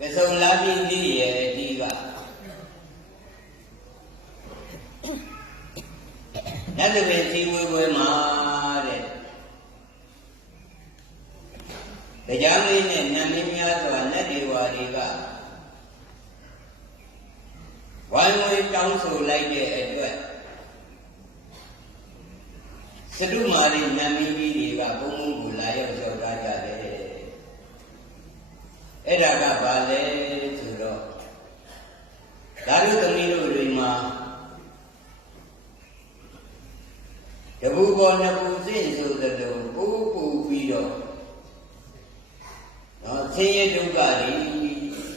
ကစုံလာပြီနေရဲ့ဒီကညတပင်စီဝေဝေမှာတဲ့တရားမင်းနဲ့နတ်မင်းများစွာနတ်ဒေဝါတွေကဝိုင်းဝန်းတောင်းဆိုလိုက်တဲ့အတွက်စတုမာရီနတ်မင်းကြီးတွေကဘုံဘုံကိုလာရောက်ရောက်ကားကြတယ် အဲ့ဒါကဘာလဲဆိုတော့ဒါလူသမီးတို့တွေမှာတပူပေါ်နှစ်ပူစင့်ဆိုသလိုပူပူပြီးတော့နော်ဆင်းရဲဒုက္ခတွေ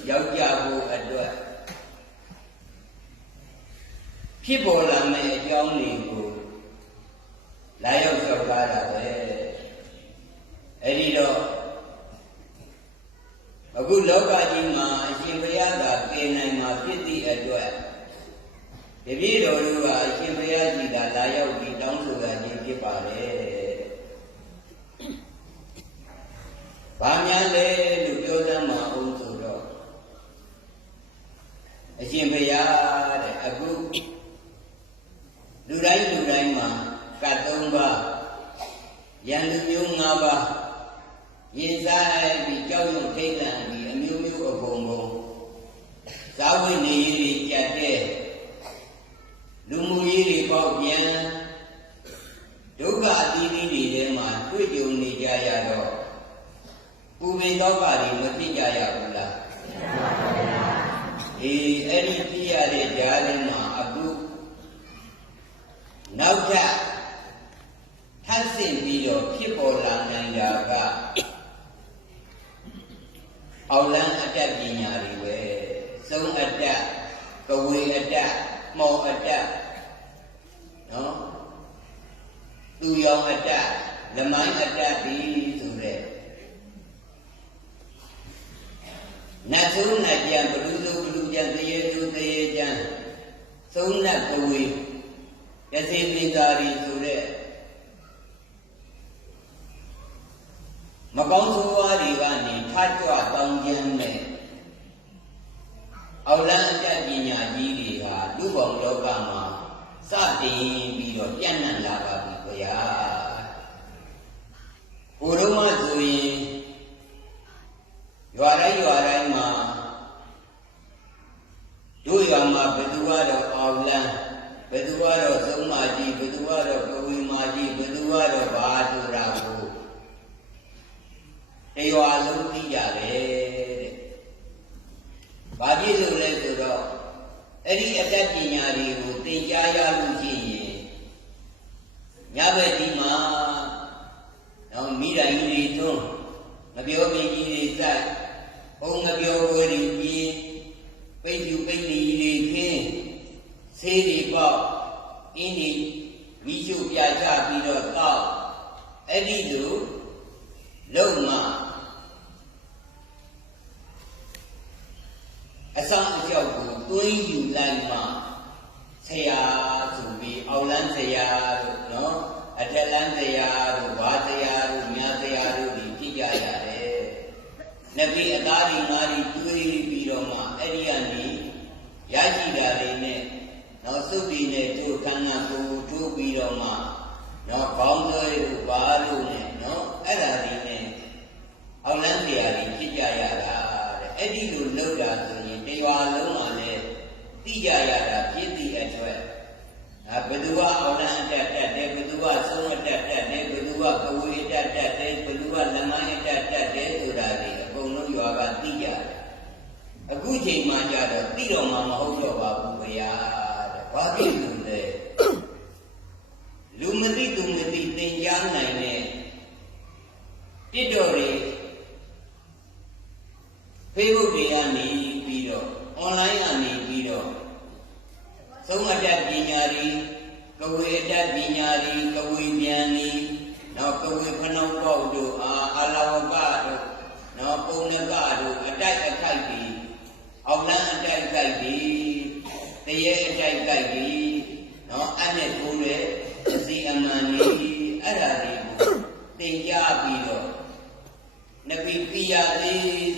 ရောက်ကြဖို့အတွက်ဖြစ်ပေါ်လာမယ့်အကြောင်းတွေကိုလာရောက်လျှောက်ကားတာပဲအဲ့ဒီတော့ အခုလောကကြီးမှာအရှင်ဘုရားကကယ်နိုင်မှာဖြစ်သည့်အတွက်တပည့်တော်တို့ကအရှင်ဘုရားကြီးကလာရောက်ပြီးတောင်းဆိုရခြင်းဖြစ်ပါလေ။ဘာများလဲလို့ပြောသမ်းမှာအောင်ဆိုတော့အရှင်ဘုရားတဲ့အခုလူတိုင်းလူတိုင်းမှာကတ်၃ပါးယန္တုမျိုး၅ပါး ရင်စားပြီးကြောက်ရွံ့ထိတ်လန့်ပြီးအမျိုးမျိုးအကုန်ကုန်ဇာဝိနေရေးတွေကြက်တဲ့လူမှုရေးတွေပေါက်ပြန်ဒုက္ခအသီးသီးတွေထဲမှာတွေ့ကြုံနေကြရတော့ပူပင်တော့ပါတွေမဖြစ်ကြရဘူးလားအေးအဲ့ဒီဖြစ်ရတဲ့ကြားထဲမှာအခုနောက်ထပ်ထပ်ဆင့်ပြီးတော့ဖြစ်ပေါ်လာနိုင်တာက အောက်လန်းအတတ်ပညာတွေပဲသုံးအတတ်ကဝေအတတ်မောအတတ်နော်သူရောင်အတတ်လမိုင်းအတတ်ဒီဆိုတဲ့နတ်ဆုံးနတ်ကြံဘလူစုဘလူကြံတရေသူတရေကြံသုံးနတ်ကဝေယသိပိသာရီဆိုတဲ့မကောင်းဆိုးဝါးတွေကနေထကြွတောင်းကျမ်းနဲ့အောက်လန်းအတတ်ပညာကြီးတွေဟာလူ့ဘောင်လောကမှာစတင်ပြီးတော့ပြန့်နှံ့လာပါပြီခဗျာဘုရုံးမဆိုရင်ရွာတိုင်းရွာတိုင်းမှာတို့ရွာမှာဘယ်သူကတော့အောက်လန်းဘယ်သူကတော့သုံးမကြီးဘယ်သူကတော့ကဝီမကြီးဘယ်သူကတော့ဘာဆိုတာကိုတရွာလုံးသိကြတယ်တဲ့။ဘာဖြစ်လို့လဲဆိုတော့အဲ့ဒီအတတ်ပညာတွေကိုသင်ကြားရလို့ရှိရင်ညဘက်ဒီမှာတော့မိတိုင်းကြီးတွေသွန်းငပြောမင်းကြီးတွေစိုက်ဘုံငပြောပွဲတွေပြီးပိတ်ယူပိတ်နေကြီးတွေခင်းဆေးတွေပေါက်အင်းဒီမိရှုပြချပြီးတော့တောက်အဲ့ဒီလိုလုံမှာအဆောင်အကြောက်ကိုတွင်းယူ လိုက်မှဆရာဆိုပြီးအောက်လန်းဆရာတို့နော်အထက်လန်းဆရာတို့ဘာဆရာတို့မြတ်ဆရာတို့ဒီကြည့်ကြရတယ်။နဗီအသားဒီငါးဒီတွေးပြီးတော့မှအဲ့ဒီကနေရရှိတာတွေနဲ့နော်စုပ်ဒီနဲ့တို့ခန္ဓာကိုယ်ထိုးပြီးတော့မှနော်ဘောင်းသွဲတို့ဘာလို့နဲ့နော်အဲ့ဒါဒီနဲ့အောက်လန်းဆရာတွေကြည့်ကြရတာတဲ့အဲ့ဒီလိုလုပ်တာဆိုရင်တရွာလုံးမှာလည်း သိကြရတာဖြစ်သည့်အတွက်ဒါဘယ်သူကအောက်လန်းအတက်တက်တယ်ဘယ်သူကဆုံးအတက်တက်တယ်ဘယ်သူကကဝေအတက်တက်တယ်ဘယ်သူကလမိုင်းအတက်တက်တယ်ဆိုတာတွေအကုန်လုံးရွာကသိကြတယ်အခုချိန်မှကြတော့သိတော့မှမဟုတ်တော့ပါဘူးဗျာတဲ့ဘာဖြစ်လို့လဲလူမသိသူမသိသင်ကြားနိုင်တဲ့တိတော်တွေ Facebook တွေကနေပြီးတော့ online ကနေပြီးတော့သုံးအတတ်ပညာတွေကဝေအတတ်ပညာတွေကဝေပြန်နေနောက်ကဝေဖနှောက်ပေါက်တို့အာအလဝကတို့နော်ပုံနကတို့အတိုက်အခိုက်ပြီးအောက်လန်းအတိုက်အခိုက်ပြီးတရေအတိုက်အခိုက်ပြီးနော်အဲ့နဲ့ကိုယ်ရဲ့အစီအမံကြီး ပြီးပြရသေး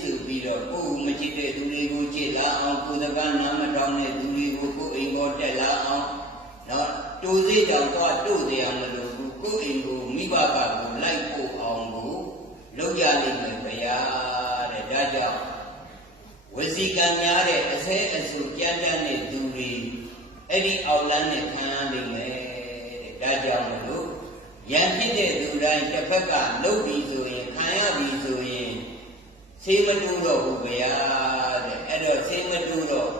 ဆိုပြီးတော့ကိုယ်မချစ်တဲ့သူတွေကိုချစ်လာအောင်ကိုယ်စကားနားမထောင်တဲ့သူတွေကိုကိုယ်အိမ်ပေါ်တက်လာအောင်နော်တူစိတ်ကြောင့်တော့တို့စရာမလိုဘူးကိုယ်အိမ်ကိုမိဘကကိုလိုက်ပို့အောင်ကိုလုပ်ကြလိမ့်မယ်ဗျာတဲ့ဒါကြောင့်ဝစီကံများတဲ့အဆဲအဆူကြမ်းတမ်းတဲ့သူတွေအဲ့ဒီအောက်လန်းနဲ့ခံရလိမ့်မယ်တဲ့ဒါကြောင့်မလို့ရန်ဖြစ်တဲ့သူတိုင်းတစ်ဖက်ကလုပ်ပြီးဆိုရင်ခံရပြီးဆိုရင် ဆေးမတူတော့ဘူးဗျာတဲ့အဲ့တော့ဆေးမတူတော့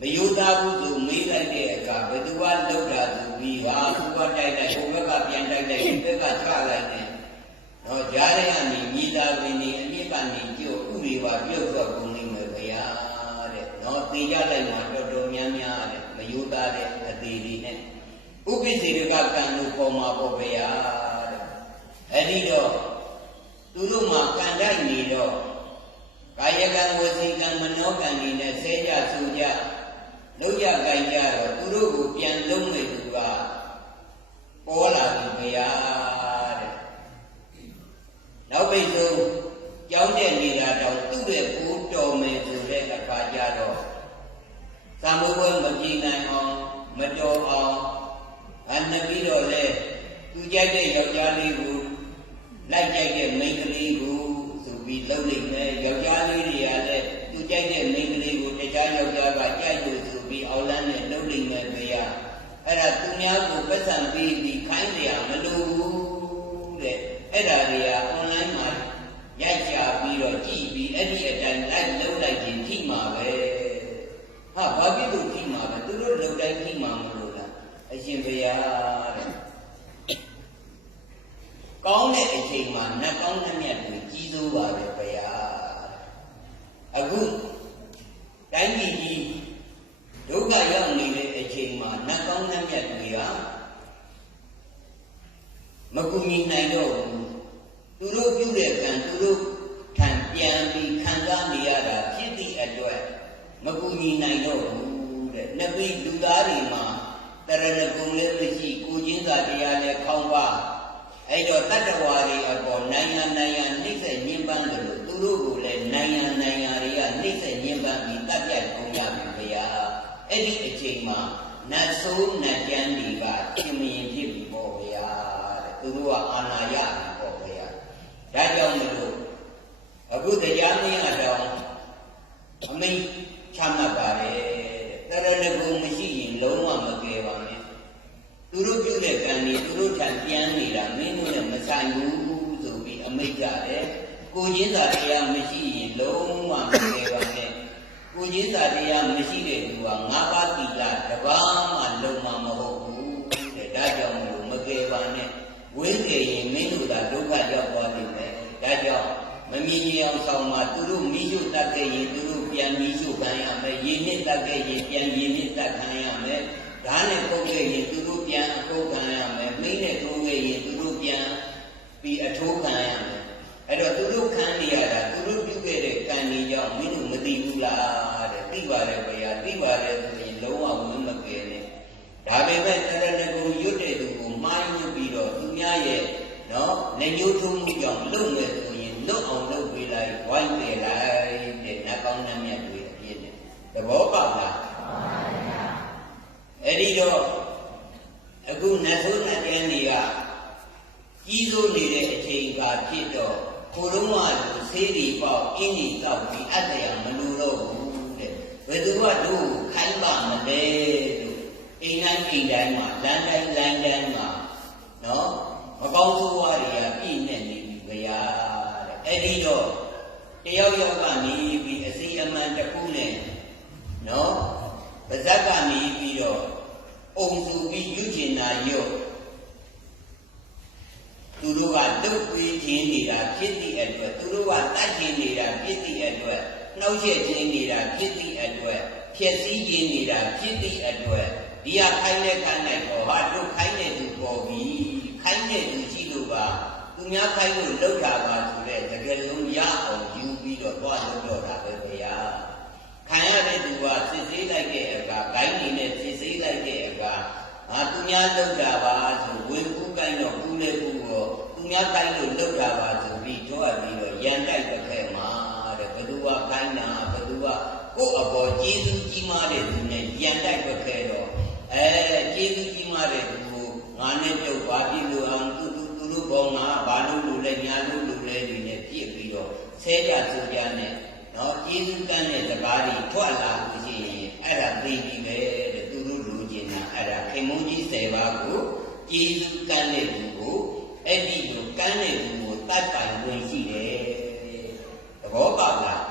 မယိုသားဘူးသူမေးလိုက်တဲ့အခါဘယ်သူကလောက်တာသူပြီးဟာသူကတိုက်လိုက်ဟိုဘက်ကပြန်တိုက်လိုက်ဒီဘက်ကချလိုက်တယ်တော့ကြားရကနေမိသားပင်ဒီအမြင့်ကနေကြို့ဥတွေပါပြုတ်တော့ကုန်နေမယ်ဗျာတဲ့နော်သိကြလိုက်မှာတော်တော်များများတဲ့မယိုသားတဲ့အသေးလေးနဲ့ဥပိ္ပစေရကကံလို့ပေါ်မှာပေါ့ဗျာတဲ့အဲ့ဒီတော့ သူတို့မှာကံတိုက်နေတော့ကာယကံဝစီကံမနောကံတွေနဲ့ဆဲကြဆူကြလောက်ရကြိုင်ကြတော့သူတို့ကိုပြန်လုံးနေသူကပေါ်လာပြီဗျာတဲ့နောက်ပိတ်ဆုံးကြောင်းတဲ့နေတာတော့သူ့ရဲ့ကိုတော်မယ်ဆိုတဲ့အခါကျတော့သမုဘဝမကြည်နိုင်အောင်မတော်အောင်အနပြီးတော့လေသူကြိုက်တဲ့ယောက်ျားလေးကို လိုက်ကြိုက်တဲ့မိန်းကလေးကိုဆိုပြီးလှုပ်လိုက်မယ်ယောက်ျားလေးတွေကလည်းသူကြိုက်တဲ့မိန်းကလေးကိုတခြားယောက်ျားကကြိုက်လို့ဆိုပြီးအောက်လန်းနဲ့လှုပ်လိုက်မယ်ဗျာအဲ့ဒါသူများကိုပတ်စံပြီးပြီးခိုင်းကြမလို့ဘူးတဲ့အဲ့ဒါတွေက online မှာရိုက်ကြပြီးတော့ကြည့်ပြီးအဲ့ဒီအတိုင်းလိုက်လှုပ်လိုက်ခြင်းထိမှာပဲဟာဘာဖြစ်လို့ထိမှာလဲသူတို့လှုပ်တိုင်းထိမှာမလို့လားအရှင်ဘုရားတဲ့ ကောင်းတဲ့အချိန်မှာနှက်ကောင်းနှက်မြတ်တွေကြီးစိုးပါပဲဘုရားအခုတိုင်းပြည်ကြီးဒုက္ခရောက်နေတဲ့အချိန်မှာနှက်ကောင်းနှက်မြတ်တွေကမကူညီနိုင်တော့ဘူးသူတို့ပြုတဲ့ကံသူတို့ခံပြန်ပြီးခံစားနေရတာဖြစ်သည့်အတွက်မကူညီနိုင်တော့ဘူးတဲ့နှစ်ပိလူသားတွေမှာတရဏဂုံလည်းမရှိကိုချင်းစာတရားလည်းခေါင်းပါ အဲ့တော့တတ္တဝါတွေအပေါ်နိုင်ငံနိုင်ငံနှိမ့်ဆက်ညှဉ်းပန်းတယ်လို့သူတို့ကိုလည်းနိုင်ငံနိုင်ငံတွေကနှိမ့်ဆက်ညှဉ်းပန်းပြီးတတ်ပြတ်ကုန်ရပြီဗျာအဲ့ဒီအချိန်မှာနတ်ဆိုးနတ်ကြမ်းတွေကရှင်မရင်ဖြစ်ပြီပေါ့ဗျာတဲ့သူတို့ကအာဏာရပြီပေါ့ဗျာဒါကြောင့်မလို့အခုတရားမင်းအတော်အမိန့်ချမှတ်ပါတယ်တဲ့တရဏဂုံမရှိရင်လုံးဝမကယ်ပါနဲ့သူတို့ ပြုတဲ့ကံတွေသူတို့ထံပြန်နေတာမင်းတို့နဲ့မဆိုင်ဘူးဆိုပြီးအမိန့်ကြတယ်ကိုချင်းသာတရားမရှိရင်လုံးဝမကယ်ပါနဲ့ကိုချင်းသာတရားမရှိတဲ့သူကငါးပါးသီလတပါးမှလုံးဝမဟုတ်ဘူးတဲ့ဒါကြောင့်မလို့မကယ်ပါနဲ့ဝိသေရင်မင်းတို့ကဒုက္ခရောက်သွားပြီပဲဒါကြောင့်မမြင်ကြအောင်ဆောင်မှာသူတို့မိရှုတတ်ခဲ့ရင်သူတို့ပြန်မိရှုခံရမယ်ရည်နစ်တတ်ခဲ့ရင်ပြန်ရည်နစ်တတ်ခံရမယ် ဓာတ်နဲ့ပုတ်ခဲ့ရင်သူတို့ပြန်အထိုးခံရမယ်မိနဲ့ထိုးခဲ့ရင်သူတို့ပြန်ပြီးအထိုးခံရမယ်အဲ့တော့သူတို့ခံနေရတာသူတို့ပြုခဲ့တဲ့ကံတွေကြောင့်မင်းတို့မသိဘူးလားတဲ့သိပါတယ်ဗျာသိပါတယ်ဆိုရင်လုံးဝဝန်းမကယ်နဲ့ဒါပေမဲ့တရဏဂုံရွတ်တဲ့သူကိုမှားယွင်းပြီးတော့သူများရဲ့နော်လက်ညှိုးထိုးမှုကြောင့်လုံမဲ့ဆိုရင်လွတ်အောင်လုပ်ပေးလိုက်ဝိုင်းပယ်လိုက်တဲ့နတ်ကောင်းနှမြတ်တွေအပြည့်နဲ့သဘောပေါက်လား အဲ့ဒီတော့အခုနတ်ဆိုးနတ်ကျန်းတွေကကြီးစိုးနေတဲ့အချိန်ကဖြစ်တော့ကိုယ်လုံးဝလူဆေးတွေပေါက်အင်းကြီးတောက်ပြီးအတ္တရမလူတော့ဘူးတဲ့ဘယ်သူကတို့ခိုင်းပါမလဲလို့အိမ်တိုင်းအိမ်တိုင်းမှာလမ်းတိုင်းလမ်းတိုင်းမှာနော်မကောင်းဆိုးဝါးတွေကပြည့်နေနေပြီဗျာတဲ့အဲ့ဒီတော့တယောက်ယောက်ကနေပြီးအစီအမံတစ်ခုနဲ့နော်ပါဇက်ကနေပြီးတော့ အုံစုပြီးယူကျင်နာရုပ်သူတို့ကတုတ်ပေးခြင်းနေတာဖြစ်သည့်အတွက်သူတို့ကတတ်ခြင်းနေတာဖြစ်သည့်အတွက်နှောက်ရက်ခြင်းနေတာဖြစ်သည့်အတွက်ဖြည့်စည်းခြင်းနေတာဖြစ်သည့်အတွက်ဒီဟာခိုင်းတဲ့ခန်းနိုင်တော့ဟာတို့ခိုင်းတဲ့သူပေါ်ပြီခိုင်းတဲ့သူရှိလို့ပါသူများခိုင်းလို့လောက်တာပါဆိုတဲ့တကယ်လုံးရအောင်ယူပြီးတော့သွားလို့တော့တာပဲဗျာ ခံရတဲ့သူကစစ်ဆေးလိုက်တဲ့အခါဂိုင်းနေနဲ့စစ်ဆေးလိုက်တဲ့အခါအာသူများလောက်တာပါဆိုဝင်ကူးကိုင်းတော့ကူးလေကူးတော့သူများကိုင်းလို့လောက်တာပါဆိုပြီးတော့ပြီးတော့ရန်တိုက်တစ်ဖက်မှာတဲ့ဘသူကကိုင်းတာဘသူကကိုယ့်အပေါ်ကျေးဇူးကြီးမားတဲ့သူနဲ့ရန်တိုက်တစ်ဖက်တော့အဲကျေးဇူးကြီးမားတဲ့သူကိုငါနဲ့ပြုတ်ပါပြီလို့အောင်သူသူသူတို့ဘောမှာဘာလို့လို့လဲညာလို့လို့လဲဒီနဲ့ပြစ်ပြီးတော့ဆဲကြဆိုကြနဲ့ ကျေးဇူးတန်းတဲ့စကားတွေထွက်လာလို့ရှိရင်အဲ့ဒါသိပြီပဲတဲ့သူတို့လူကျင်တာအဲ့ဒါခင်မုန်းကြီး၁၀ပါးကိုကျေးဇူးတန်းတဲ့သူကိုအဲ့ဒီလိုကန်းတဲ့သူကိုတတ်တိုင်ဝင်ရှိတယ်သဘောပေါက်လား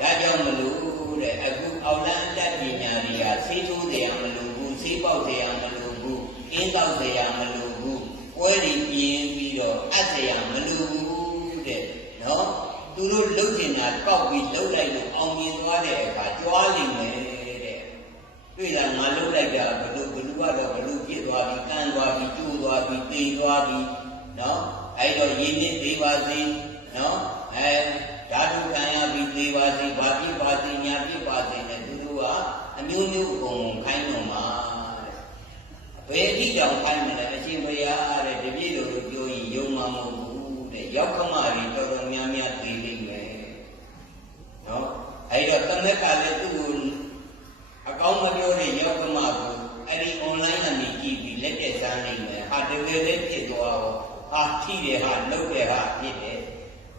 ဒါကြောင့်မလို့တဲ့အခုအောက်လန်းအတတ်ပညာတွေကဆေးထိုးတယ်မလို့ဘူးဆေးပေါက်တယ်မလို့ဘူးအင်းတောက်တယ်မလို့ဘူးပွဲတွေပြင်းပြီးတော့အပ်တယ်မလို့ဘူးတဲ့နော် သူတို့လှုပ်နေတာပေါက်ပြီးလှုပ်လိုက်လို့အောင်မြင်သွားတဲ့အခါကြွားလိမ့်မယ်တဲ့တွေ့လားငါလှုပ်လိုက်တာဘလို့ဘလူကတော့ဘလူပြစ်သွားပြီးကန်းသွားပြီးကျိုးသွားပြီးတေသွားပြီးနော်အဲ့တော့ရင်းနှီးသေးပါစေနော်အဲဓာတုခံရပြီးသေးပါစေဘာပြစ်ပါစေညာပြစ်ပါစေနဲ့သူတို့ကအမျိုးမျိုးအကုန်ခိုင်းတော့မှာတဲ့ဘယ်အတိတောင်ခိုင်းမလဲအရှင်ဘုရားတဲ့တပည့်တော်တို့ပြောရင်ယုံမှာမဟုတ်ဘူးတဲ့ရောက်ခမတွေတော်တော်များများသိလိမ့်မယ်နော် အဲ့တော့တမက်ကလည်းသူ့ကိုအကောင်းမပြောတဲ့ယောက်ကမကိုအဲ့ဒီ online ကနေကြည့်ပြီးလက်တက်စားနိုင်မယ်ဟာတကယ်လည်းဖြစ်သွားတော့ဟာထိတယ်ဟာလှုပ်တယ်ဟာဖြစ်တယ်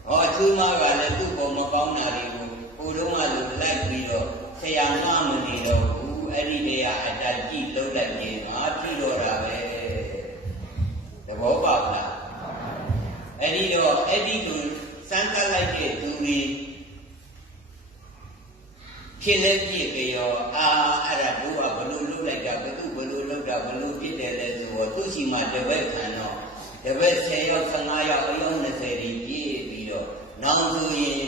ဟောအချူမကလည်းသူ့ပေါ်မကောင်းတာတွေကိုကိုတော့မှလူလိုက်ပြီးတော့ဆရာမမနေတော့ဘူးအဲ့ဒီနေရာအတကြည့်လှုပ်လိုက်ရင်ငါဖြစ်တော့တာပဲသဘောပေါက်လားအဲ့ဒီတော့အဲ့ဒီလိုစမ်းသပ်လိုက်တဲ့သူတွေ ဖြစ်လဲဖြစ်ကြရောအာအဲ့ဒါတို့ကဘလို့လုပ်လိုက်တာဘသူဘလို့လုပ်တာဘလို့ဖြစ်တယ်လဲဆိုတော့သူ့ရှိမှတပည့်ခံတော့တပည့်10ယောက်15ယောက်အယောက်20ဒီပြည့်ပြီးတော့နောက်ဆိုရင်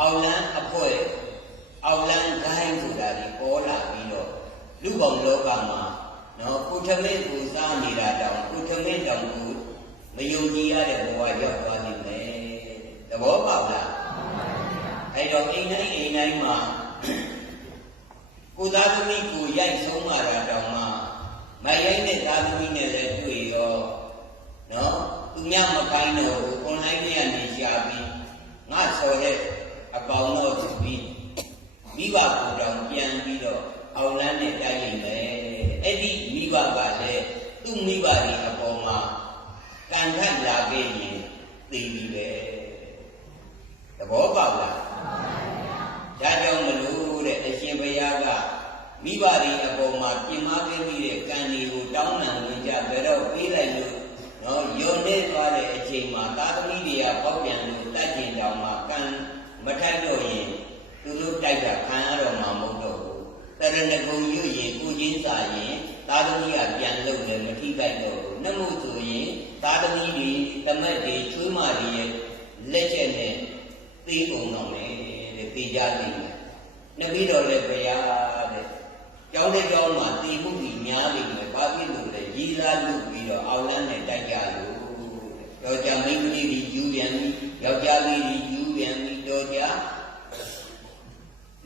အောက်လန်းအဖွဲအောက်လန်းဂိုင်းဆိုတာဒီပေါ်လာပြီးတော့လူပေါင်းလောကမှာနော်ကုထမင်းကိုစားနေတာတောင်ကုထမင်းတောင်ကိုမယုံကြည်ရတဲ့ဘဝရောက်သွားနိုင်မယ်သဘောပေါက်လားအဲ့တော့အိမ်တိုင်းအိမ်တိုင်းမှာ ကိုသားသမီးကိုရိုက်ဆုံးလာတာတောင်မှမရိုက်တဲ့သားသမီးနဲ့လည်းတွေ့ရောနော်သူများမခိုင်းတော့ဘူး online နဲ့ကနေရှာပြီးငါဆော်တဲ့အပေါင်းတော့ပြီးမိဘကိုတောင်ပြန်ပြီးတော့အောင်လန်းနဲ့တိုက်ရင်မယ်အဲ့ဒီမိဘကလည်းသူ့မိဘတွေအပေါ်မှာကံထက်လာခဲ့ရင်သိပြီပဲသဘောပေါက်လားဒါကြောင့်မလို့ တဲ့အရှင်ဘုရားကမိဘတွေအပေါ်မှာပြင်မာခဲ့ပြီးတဲ့ကံတွေကိုတောင်းနံဝင်ကြဘယ်တော့ပြီးလိုက်လို့နော်ယုံနေသွားတဲ့အချိန်မှာသာသမီတွေကပေါက်ပြန်လို့တိုက်ကျင်တောင်မှကံမထိုက်တော့ရင်သူတို့တိုက်တာခံရတော့မှာမဟုတ်တော့ဘူးတရဏဂုံရွရင်ကိုချင်းစာရင်သာသမီကပြန်လို့လည်းမထိခိုက်တော့ဘူးနှမှုဆိုရင်သာသမီတွေတမက်တွေချွေးမတွေရဲ့လက်ချက်နဲ့သိကုန်တော့မယ်တဲ့သိကြလိမ့်မယ် နှပြီးတော့လည်းဘုရားတဲ့ကျောင်းတဲ့ကျောင်းမှာတည်မှုကြီးများလိမ့်မယ်ဘာဖြစ်လို့လဲရည်သားလို့ပြီးတော့အောက်လန်းနဲ့တိုက်ကြလို့ယောက်ျားမိန်းကလေးကြီးယူပြန်ပြီးယောက်ျားလေးကြီးယူပြန်ပြီးတော့ကြ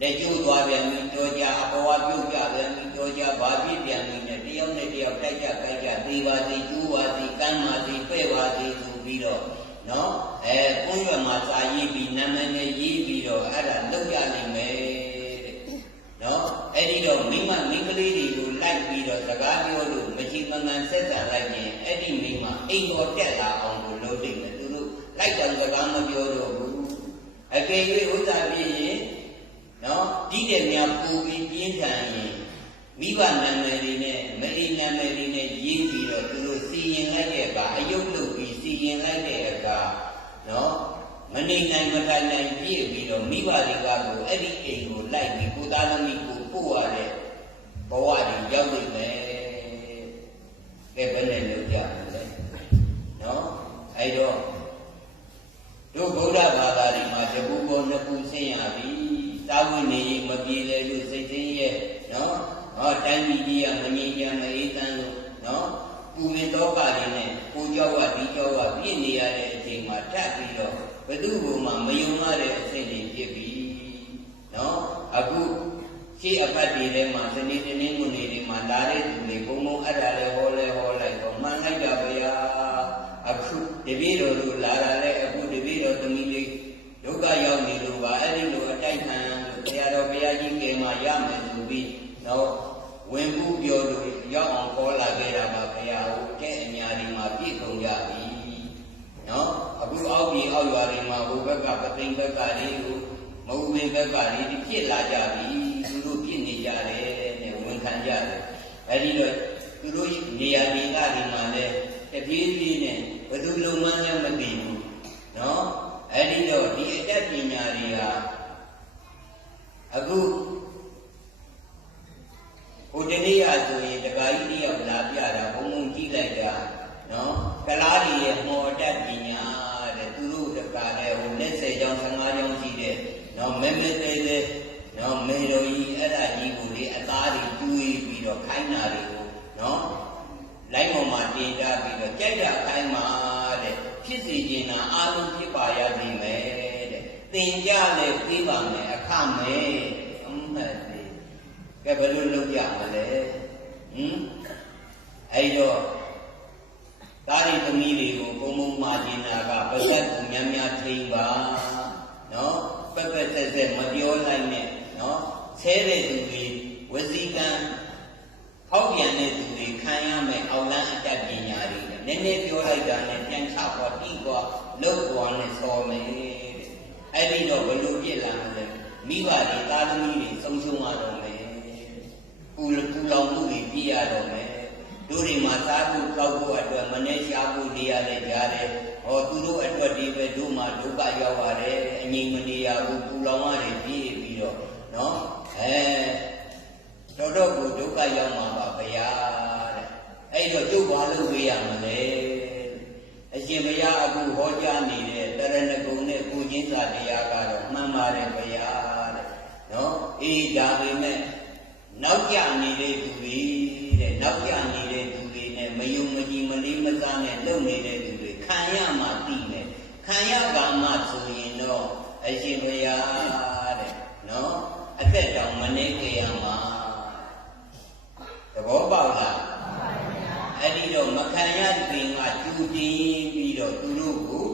လက်ကျိုးသွားပြန်ပြီးတော့ကြအပေါ်ဝပြုတ်ကြပြန်ပြီးတော့ကြဘာဖြစ်ပြန်ပြီးနဲ့တယောက်နဲ့တယောက်တိုက်ကြတိုက်ကြသေးပါသေးကျိုးပါသေးကမ်းပါသေးပဲ့ပါသေးဆိုပြီးတော့နော်အဲကိုယ်ရွယ်မှာစာရေးပြီးနာမည်နဲ့ရေးပြီးတော့အဲ့ဒါလောက်ရနိုင်မယ်တဲ့နော်အဲ့ဒီ တော့မိမမိန်းကလေးတွေကိုလိုက်ပြီးတော့စကားပြောလို့မချီမငန်ဆက်ဆံလိုက်ရင်အဲ့ဒီမိမအိမ်တော်တက်လာအောင်ကိုလုပ်နေတယ်သူတို့လိုက်တယ်စကားမပြောတော့ဘူးအကယ်၍ဥစ္စာပြည့်ရင်နော်ဒီတဲ့များပူပြီးပြင်းထန်ရင်မိဘနာမည်တွေနဲ့မလီနာမည်တွေနဲ့ရေးပြီးတော့သူတို့စီရင်လိုက်တဲ့အခါအယုတ်လုပ်ပြီးစီရင်လိုက်တဲ့အခါနော်မနေနိုင်မထိုင်နိုင်ပြည့်ပြီးတော့မိဘတွေကကိုအဲ့ဒီအိမ်ကိုလိုက်ပြီးကိုသားသမီးကို ပို့ရတဲ့ဘဝတွေရောက်နေမယ်ကဲဘယ်နဲ့လုပ်ကြမလဲနော်အဲ့တော့တို့ဗုဒ္ဓဘာသာတွေမှာတကူပေါ်နှစ်ခုဆင်းရပြီသာဝိနေရင်မပြေလေလို့စိတ်သိရဲ့နော်ဟောတိုင်းပြည်ကြီးကမငြိမ်းချမ်းမအေးချမ်းလို့နော်ပူမင်တော့ကတွေနဲ့ကိုကြောက်ကဒီကြောက်ကပြည့်နေရတဲ့အချိန်မှာထပ်ပြီးတော့ဘယ်သူ့ဘုံမှာမယုံရတဲ့အဆင့်တွေဖြစ်ပြီနော်အခု ရှေ့အပတ်တွေထဲမှာစနေတနင်္ဂနွေတွေမှာလာတဲ့သူတွေဘုံဘုံအဲ့ဒါလဲဟောလဲဟောလိုက်တော့မှန်လိုက်တာဗျာအခုတပည့်တော်တို့လာတာလဲအခုတပည့်တော်သမီးလေးဒုက္ခရောက်နေလို့ပါအဲ့ဒီလိုအတိုက်ခံလို့ဆရာတော်ဘုရားကြီးကရမယ်ဆိုပြီးတော့ဝင်ဘူးပြောလို့ရောက်အောင်ခေါ်လာခဲ့တာပါဘုရားဟိုတဲ့အညာဒီမှာပြည့်ကုန်ကြပြီနော်အခုအောက်ပြည်အောက်ရွာတွေမှာဟိုဘက်ကပသိမ်ဘက်ကလေးကိုမဟုတ်ဘက်ကလေးဒီပြစ်လာကြပြီ သူတို့ပြစ်နေကြတယ်တဲ့ဝန်ခံကြတယ်အဲဒီတော့သူတို့နေရာဒေသတွေမှာလည်းတပြေးပြေးနဲ့ဘယ်သူလုံမန်းမှမသိဘူးနော်အဲ့ဒီတော့ဒီအတတ်ပညာတွေဟာအခုဟိုတနေ့ရဆိုရင်တခါကြီးတယောက်လာပြတာဘုံဘုံကြည့်လိုက် သင်ကြလဲပြီးပါမယ်အခမဲ့အမှတ်သေးကဲဘယ်လိုလုပ်ကြမလဲဟင်အဲ့တော့ဒါရီသမီးတွေကိုဘုံဘုံမာကျင်နာကပသက်ကိုများများထိန်ပါနော်ပက်ပက်ဆက်ဆက်မပြောလိုက်နဲ့နော်ဆဲတဲ့သူတွေဝစီကံဟောက်ပြန်တဲ့သူတွေခံရမယ်အောင်လန်းအတတ်ပညာတွေနည်းနည်းပြောလိုက်တာနဲ့ပြန်ချပေါ်တိပေါ်လောက်ပေါ်နဲ့ဆော်မယ်တဲ့ အဲ့ဒီတော့ဘယ်လိုပြစ်လာမလဲမိဘတွေသားသမီးတွေဆုံးရှုံးရတော့မယ်ပူပူလောင်မှုတွေပြည့်ရတော့မယ်တို့တွေမှာစားဖို့တောက်ဖို့အတွက်မနေရှားဖို့နေရတဲ့ကြားတယ်ဟောသူတို့အတွက်ဒီပဲတို့မှာဒုက္ခရောက်ပါတယ်အငြိမ်မနေရဘူးပူလောင်ရတယ်ပြည့်ပြီးတော့နော်အဲတော်တော်ကိုဒုက္ခရောက်မှာပါဗျာတဲ့အဲ့တော့ကျုပ်ဘာလို့ဝေးရမလဲအရှင်ဘုရားအခုဟောကြားနေတဲ့တရဏဂုံနဲ့ကို ချင်းစာတရားကတော့မှန်ပါတယ်ဗျာတဲ့နော်အေးဒါပေမဲ့နောက်ကျနေတဲ့သူတွေတဲ့နောက်ကျနေတဲ့သူတွေနဲ့မယုံမကြည်မလေးမစားနဲ့လုံနေတဲ့သူတွေခံရမှသိမယ်ခံရပါမှဆိုရင်တော့အရှင်ဘုရားတဲ့နော်အသက်တောင်မနေကြရမှာသဘောပေါက်လားအဲ့ဒီတော့မခံရတဲ့ပင်ကကျူတင်ပြီးတော့သူတို့ကို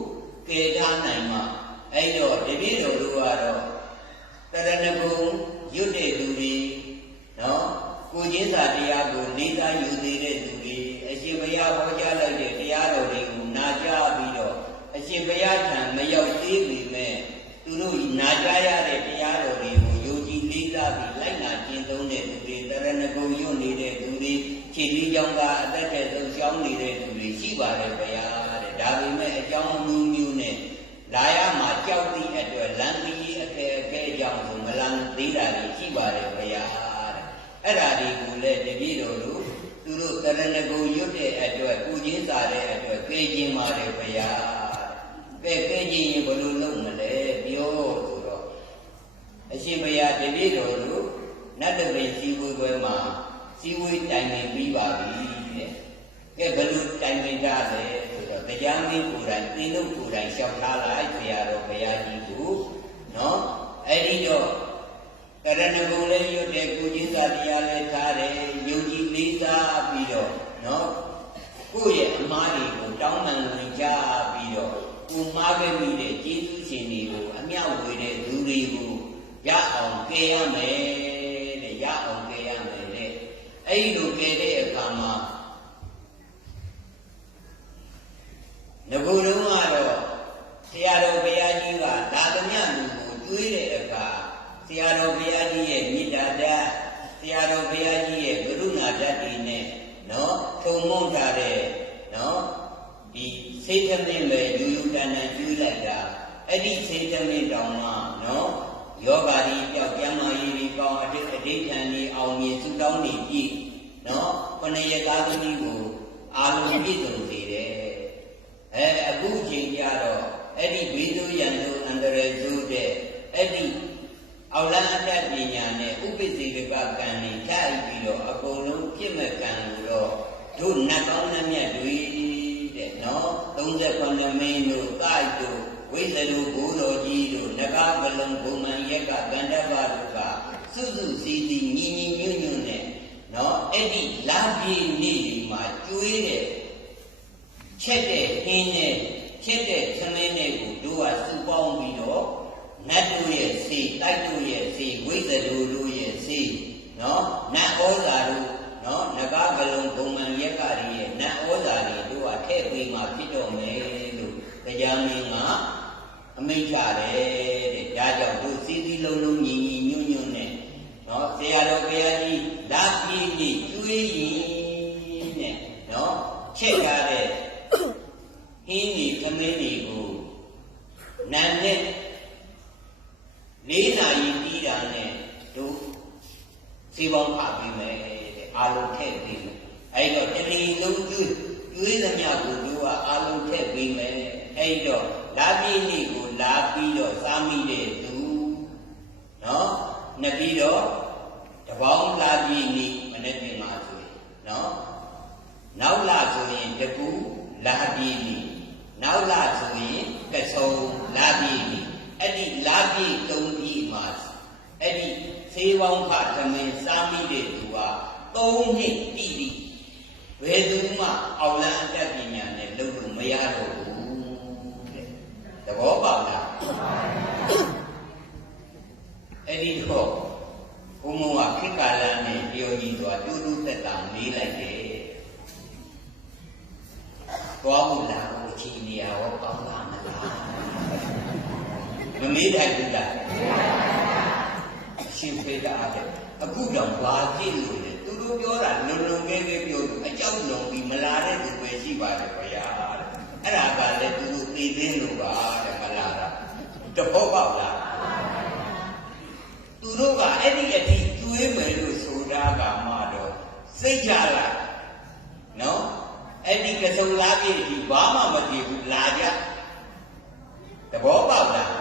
ကယ်ထားနိုင်မှာ အဲ့တော့တပည့်တော်တို့ကတော့တရဏဂုံရွတ်တဲ့သူတွေနော်ကိုချင်းစာတရားကိုလေးစားယူသေးတဲ့သူတွေအရှင်ဘုရားဟောကြားလိုက်တဲ့တရားတော်တွေကိုနာကြားပြီးတော့အရှင်ဘုရားထံမရောက်သေးပေမဲ့သူတို့နာကြားရတဲ့တရားတော်တွေကိုယုံကြည်လေးစားပြီးလိုက်နာကျင့်သုံးတဲ့သူတွေတရဏဂုံရွတ်နေတဲ့သူတွေခြေလေးကြောင့်ကအသက်တဲ့ဆုံးရှောင်းနေတဲ့သူတွေရှိပါတယ်ဗျာတဲ့ဒါပေမဲ့အကြောင်းမျိုးမျိုးနဲ့လာရမှာကြောက်သည့်အတွက် လမ်းကြီးအခဲအခဲကြောင့်ဆိုမလန်သေးတာတွေရှိပါတယ်ဗျာတဲ့အဲ့ဒါတွေကိုလည်းတပည့်တော်တို့သူတို့တရဏဂုံရွတ်တဲ့အတွက်ကုချင်းစာတဲ့အတွက်ကြည်ချင်းပါတယ်ဗျာတဲ့ကဲကြည်ချင်းဘယ်လိုလုပ်မလဲပြောဆိုတော့အရှင်ဘုရားတပည့်တော်တို့နတ်တပင်စီဝေခွဲမှာစီဝေတိုင်ပင်ပြီးပါပြီတဲ့ကဲဘယ်လိုတိုင်ပင်ကြလဲဆိုတော့တရားမင်းကိုယ်တိုင်သင်တို့ကိုယ်တိုင်လျှောက်ထားလိုက်ဆရာတော်ဘုရားကြီးကိုနော် အဲ့ဒီတော့ကရဏဂုံလည်းရွတ်တယ်ကိုကြီးစာတရားလည်းထားတယ်ယုံကြည်လေးစားပြီးတော့နော်ကိုယ့်ရဲ့အမားတွေကိုတောင်းပန်ဝင်ကြပြီးတော့ကိုမားခဲ့မိတဲ့ကျေးဇူးရှင်တွေကိုအမြောက်ဝေတဲ့လူတွေကိုရအောင်ကယ်ရမယ်တဲ့ရအောင်ကယ်ရမယ်တဲ့အဲ့ဒီလိုကယ်တဲ့အခါမှာငကိုယ်လုံးကတော့ဆရာတော်ဘုရားကြီးကဒါသမျှလူကိုကျွေးတဲ့အခါ ဆရာတော်ဘုရားကြီးရဲ့မေတ္တာဓာတ်ဆရာတော်ဘုရားကြီးရဲ့ကရုဏာဓာတ်တွေနဲ့နော်ထုံမုန်းထားတဲ့နော်ဒီစိတ်သမင်းပဲယူယူတန်တန်ကျွေးလိုက်တာအဲ့ဒီစိတ်သမင်းတောင်မှနော်ယောဂါဒီပြောက်ကျမ်းမာရေးဒီကောင်းအတိတ်အဋ္ဌံဒီအောင်မြင်သုတောင်းနေပြီနော်ခொနရသားသမီးကိုအာလုံးပြည့်စုံစေတယ်အဲအခုချိန်ကြတော့အဲ့ဒီဘေးဆိုးရန်တို့အန္တရာယ်ဆိုးတဲ့အဲ့ဒီ အောက်လန်းအတတ်ပညာနဲ့ဥပ္ပစေကကံနဲ့ထိုက်ပြီးတော့အကုန်လုံးပြည့်မဲ့ကံလို့တော့တို့နတ်ကောင်းနှမြတ်တွေတဲ့နော်38မင်းတို့တိုက်တို့ဝိသလူဘုတော်ကြီးတို့နဂမလုံးဘုံမန်ရက်ကဗန္ဒဘတို့ကစုစုစည်းစည်းညီညီညွတ်ညွတ်နဲ့နော်အဲ့ဒီလာပြေနေ့ဒီမှာကျွေးတဲ့ချက်တဲ့ဟင်းနဲ့ချက်တဲ့သမင်းတွေကိုတို့ကစုပေါင်းပြီးတော့ နတ်တို့ရဲ့စေတိုက်တို့ရဲ့စေဝိဇ္ဇလူတို့ရဲ့စေစေနော်နတ်ဩဇာတို့နော်ငကားကလုံးဘုံမှန်ရက်ကရီရဲ့နတ်ဩဇာတွေတို့ကထည့်ပေးမှဖြစ်တော့မယ်လို့တရားမင်းကအမိန့်ချတယ်တဲ့ဒါကြောင့်တို့စီစီလုံးလုံးညီညီညွတ်ညွတ်နဲ့နော်ဆရာတော်ဘုရားကြီးလာပြည့်ပြည့်ကျွေးရင်တဲ့နော်ချက်ရတဲ့ဟင်းဒီသမင်းတွေကိုနန်းနဲ့လေးနာရီပြီးတာနဲ့တို့ စီပေါင်းဖပြီးမယ်တဲ့အာလုံးထည့်ပြီးမယ်အဲ့တော့တဏီလုံးကျွေးကျွေးသမျှကိုတို့ကအာလုံးထည့်ပြီးမယ်အဲ့တော့လာပြည့်နေ့ကိုလာပြီးတော့စားမိတဲ့သူနော်နှစ်ပြီးတော့တပေါင်းလာပြည့်နေ့မနေ့ကမှဆိုရင်နော်နောက်လာဆိုရင်တကူလာပြည့်နေ့နောက်လာဆိုရင်ကဆုံလာပြည့်နေ့အဲ့ဒီလာပြည့်သုံးပြီးမှအဲ့ဒီ သေပေါင်းခသမင်စားမိတဲ့သူက၃နှစ်တိတိဘယ်သူမှအောင်လန်းအတတ်ပညာနဲ့လုပ်လို့မရတော့ဘူးတဲ့သဘောပေါက်လားအဲ့ဒီတော့ဘုံဘုံကခိကာလနဲ့ပြောကြီးသွားတူတူတက်တာမေးလိုက်တယ်သွားဘူးလားဟိုချီနေရရောကောင်းလားမလားမမေးတိုင်းဘူးလားအ ရှင်ဖေးတာတဲ့အခုတော့ဘာကြည့်လို့လဲသူတို့ပြောတာလုံလုံငယ်ငယ်ပြောလို့အကြောက်လုံပြီးမလာတဲ့သူပဲရှိပါတယ်ဗျာတဲ့အဲ့ဒါကလည်းသူတို့သိသိလို့ပါတဲ့မလာတာတဘောပေါက်လားသူတို့ကအဲ့ဒီအထိကျွေးမယ်လို့ဆိုတာကမှတော့စိတ်ကြလားနော်အဲ့ဒီကစုံလားပြည့်ဒီဘာမှမကြည့်ဘူးလာကြတဘောပေါက်လား